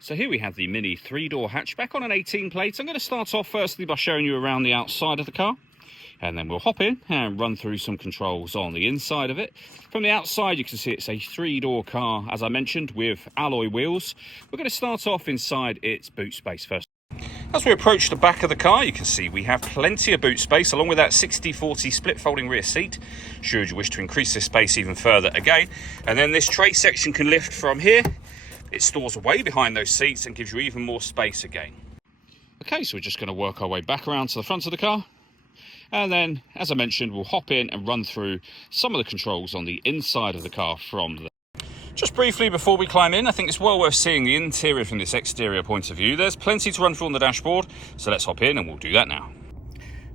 So here we have the Mini 3-door hatchback on an 18 plate. I'm going to start off firstly by showing you around the outside of the car, and then we'll hop in and run through some controls on the inside of it. From the outside you can see it's a 3-door car, as I mentioned, with alloy wheels. We're going to start off inside its boot space first. As we approach the back of the car, you can see we have plenty of boot space, along with that 60/40 split folding rear seat, should you wish to increase this space even further again. And then this tray section can lift from here. It stores away behind those seats and gives you even more space again. Okay, so we're just going to work our way back around to the front of the car. And then, as I mentioned, we'll hop in and run through some of the controls on the inside of the car from there. Just briefly before we climb in, I think it's well worth seeing the interior from this exterior point of view. There's plenty to run through on the dashboard, so let's hop in and we'll do that now.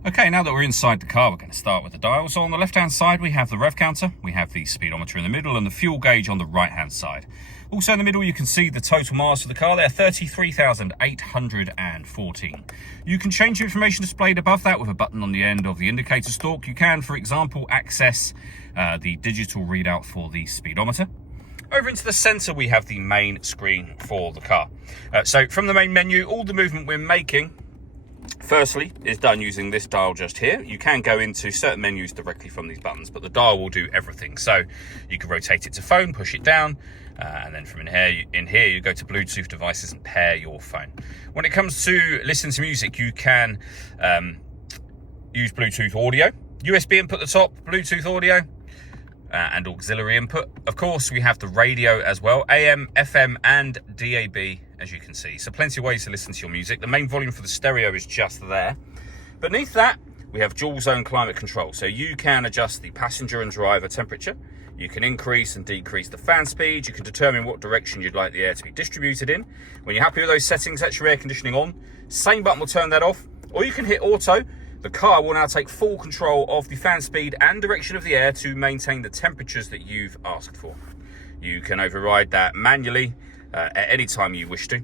Okay, now that we're inside the car, we're going to start with the dials. So on the left-hand side, we have the rev counter, we have the speedometer in the middle, and the fuel gauge on the right-hand side. Also in the middle, you can see the total miles of the car there, 33,814. You can change the information displayed above that with a button on the end of the indicator stalk. You can, for example, access the digital readout for the speedometer. Over into the center, we have the main screen for the car. So from the main menu, all the movement we're making, firstly, is done using this dial just here. You can go into certain menus directly from these buttons, but the dial will do everything. So you can rotate it to phone, push it down, and then from in here you go to Bluetooth devices and pair your phone. When it comes to listening to music, you can use Bluetooth audio, USB input at the top, Bluetooth audio, and auxiliary input. Of course, we have the radio as well, AM, FM, and DAB, as you can see. So plenty of ways to listen to your music. The main volume for the stereo is just there. Beneath that, we have dual zone climate control. So you can adjust the passenger and driver temperature. You can increase and decrease the fan speed. You can determine what direction you'd like the air to be distributed in. When you're happy with those settings, that's your air conditioning on. Same button will turn that off. Or you can hit auto. The car will now take full control of the fan speed and direction of the air to maintain the temperatures that you've asked for. You can override that manually at any time you wish to.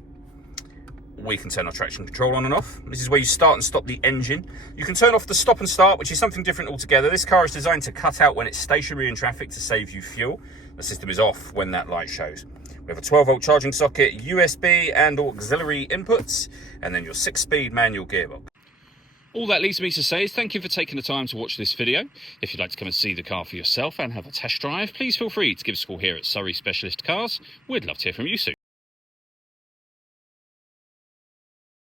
We can turn our traction control on and off. This is where you start and stop the engine. You can turn off the stop and start, which is something different altogether. This car is designed to cut out when it's stationary in traffic to save you fuel. The system is off when that light shows. We have a 12-volt charging socket, USB and auxiliary inputs, and then your 6-speed manual gearbox. All that leaves me to say is thank you for taking the time to watch this video. If you'd like to come and see the car for yourself and have a test drive, please feel free to give us a call here at Surrey Specialist Cars. We'd love to hear from you soon.